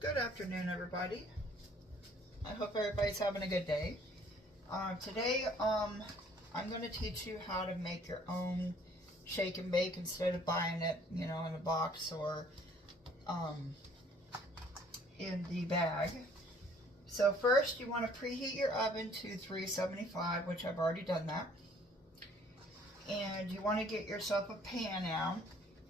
Good afternoon, everybody. I hope everybody's having a good day. Today, I'm going to teach you how to make your own shake and bake instead of buying it, in a box or in the bag. So first, you want to preheat your oven to 375, which I've already done that. And you want to get yourself a pan out.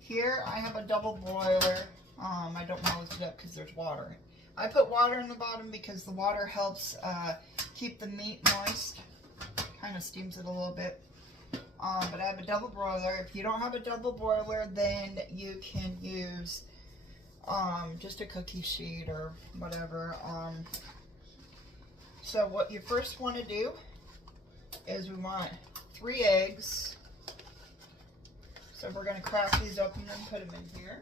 Here, I have a double boiler. I don't hose it up because there's water in it. I put water in the bottom because the water helps keep the meat moist. Kind of steams it a little bit. But I have a double boiler. If you don't have a double boiler, then you can use just a cookie sheet or whatever. So what you first want to do is we want 3 eggs. So we're going to crack these open and put them in here.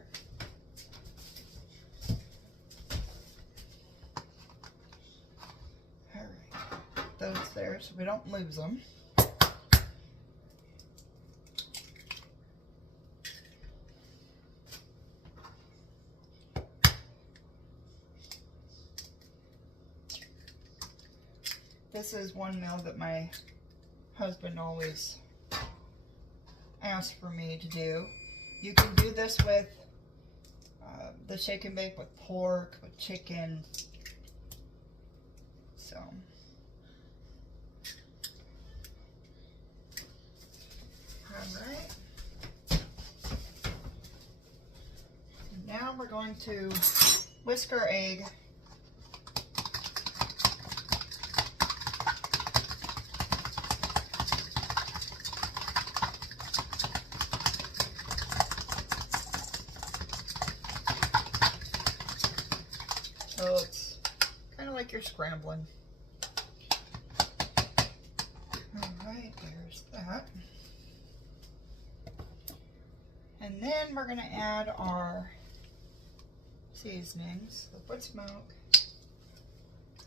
Those there so we don't lose them. This is one meal that my husband always asks for me to do. You can do this with the shake and bake with pork, with chicken. So alright. Now we're going to whisk our egg. So it's kind of like you're scrambling. Alright, there's that. And then we're going to add our seasonings, liquid smoke,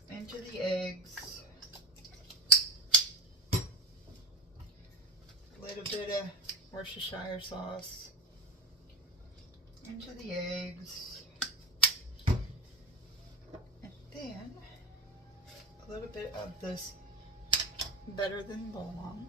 into the eggs, a little bit of Worcestershire sauce, into the eggs, and then a little bit of this Better Than Bouillon.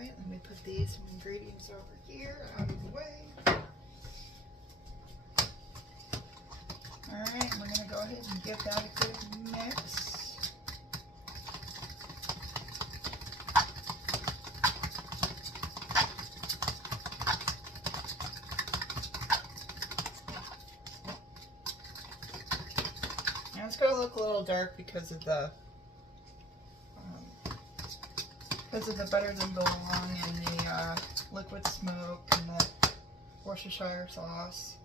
Let me put these ingredients over here out of the way. Alright, we're going to go ahead and give that a good mix. Now it's going to look a little dark because of the Better Than Bouillon and the liquid smoke and the Worcestershire sauce.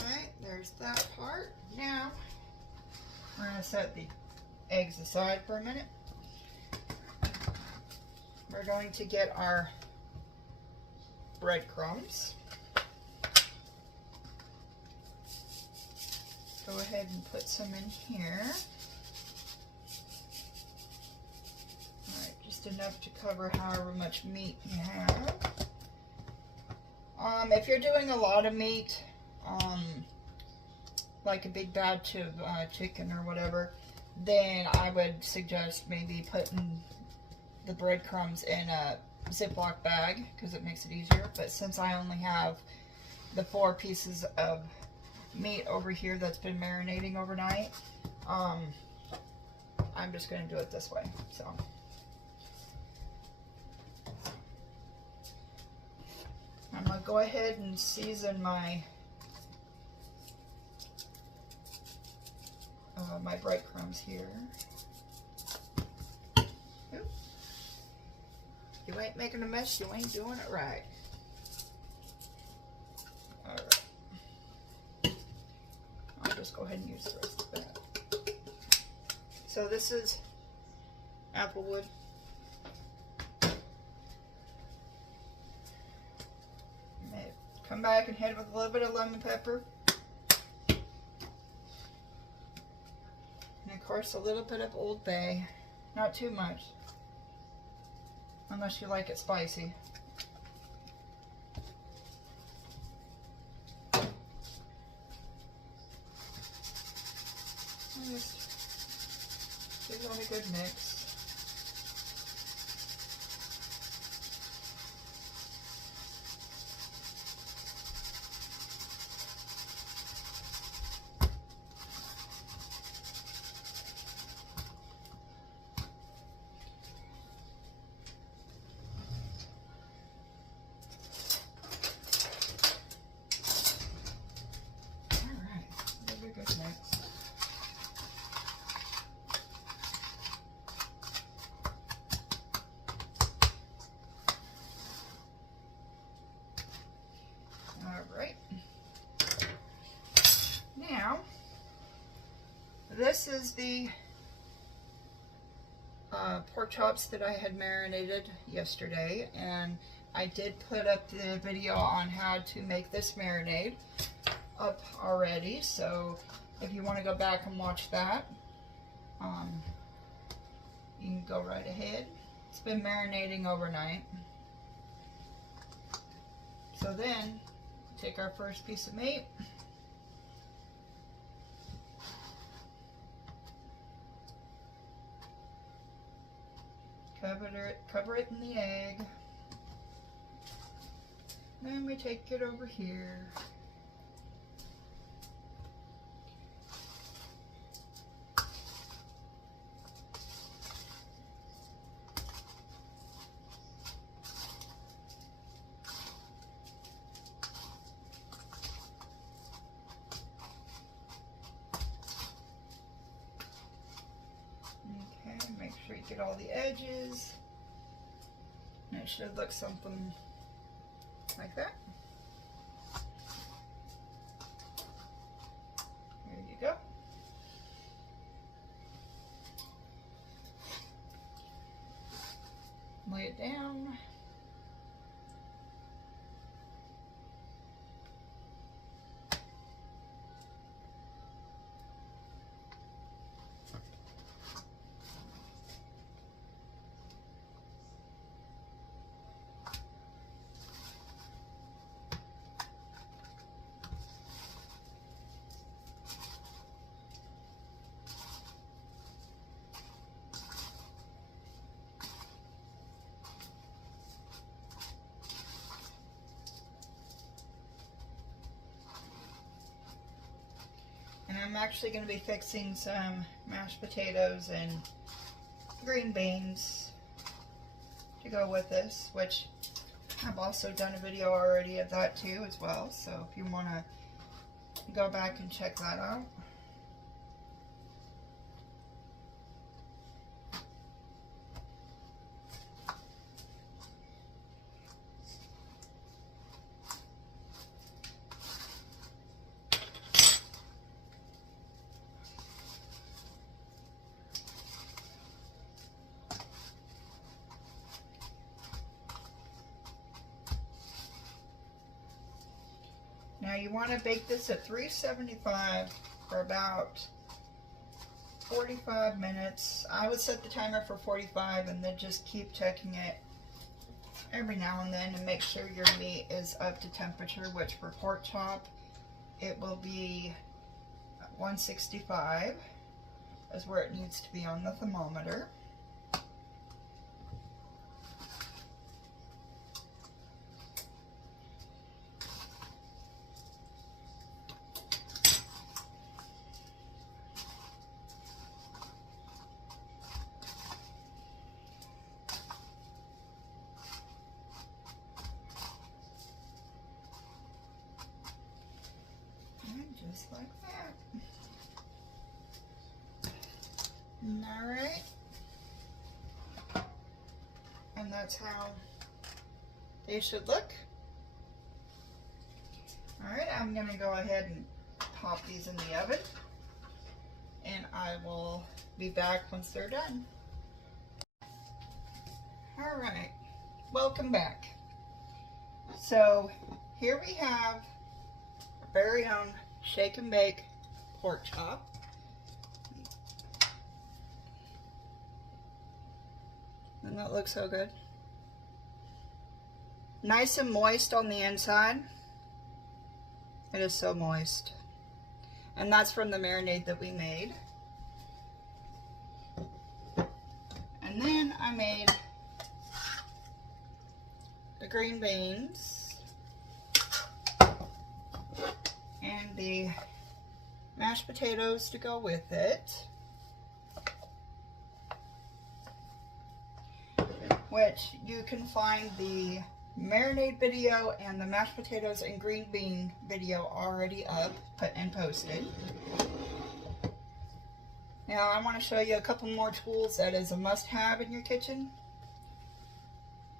Alright, there's that part. Now, we're going to set the eggs aside for a minute. We're going to get our breadcrumbs. Go ahead and put some in here. Enough to cover however much meat you have. If you're doing a lot of meat, like a big batch of chicken or whatever, then I would suggest maybe putting the breadcrumbs in a Ziploc bag because it makes it easier. But since I only have the 4 pieces of meat over here that's been marinating overnight, I'm just going to do it this way. So I'm going to go ahead and season my my breadcrumbs here. Oop. You ain't making a mess, you ain't doing it right. Alright. I'll just go ahead and use the rest of that. So this is applewood. Come back and hit it with a little bit of lemon pepper. And of course a little bit of Old Bay. Not too much. Unless you like it spicy. Just give it a good mix. Alright. Now, this is the pork chops that I had marinated yesterday, and I did put up the video on how to make this marinade up already, so if you want to go back and watch that, you can go right ahead. It's been marinating overnight. So then, take our first piece of meat. Cover it in the egg. Then we take it over here. Make sure you get all the edges. And it should look something like that. There you go. Lay it down. And I'm actually going to be fixing some mashed potatoes and green beans to go with this, which I've also done a video already of that too as well. So if you want to go back and check that out. Now you want to bake this at 375 for about 45 minutes. I would set the timer for 45 and then just keep checking it every now and then to make sure your meat is up to temperature, which for pork chop, it will be 165 is where it needs to be on the thermometer. Just like that. Alright. And that's how they should look. Alright, I'm going to go ahead and pop these in the oven. And I will be back once they're done. Alright, welcome back. So here we have our very own shake and bake pork chop. Doesn't that look so good? Nice and moist on the inside. It is so moist. And that's from the marinade that we made. And then I made the green beans and the mashed potatoes to go with it, which you can find the marinade video and the mashed potatoes and green bean video already up and posted. Now I want to show you a couple more tools that is a must-have in your kitchen.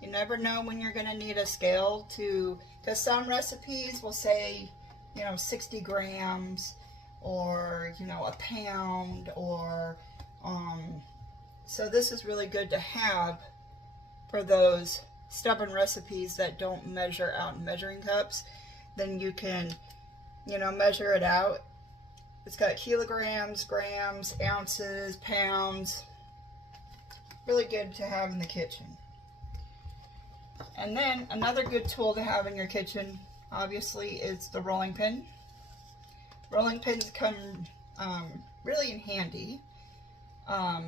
You never know when you're going to need a scale to, because some recipes will say, you know, 60 grams or, you know, a pound, or so this is really good to have for those stubborn recipes that don't measure out in measuring cups. Then you can, you know, measure it out. It's got kilograms, grams, ounces, pounds. Really good to have in the kitchen. And then another good tool to have in your kitchen, obviously, is the rolling pin. Rolling pins come really in handy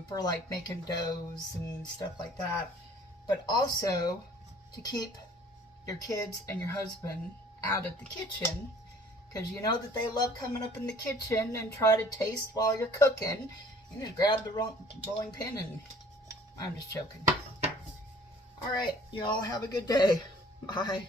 for like making doughs and stuff like that, but also to keep your kids and your husband out of the kitchen, because you know that they love coming up in the kitchen and try to taste while you're cooking. You just grab the rolling pin and I'm just joking. All right, you all have a good day. Bye.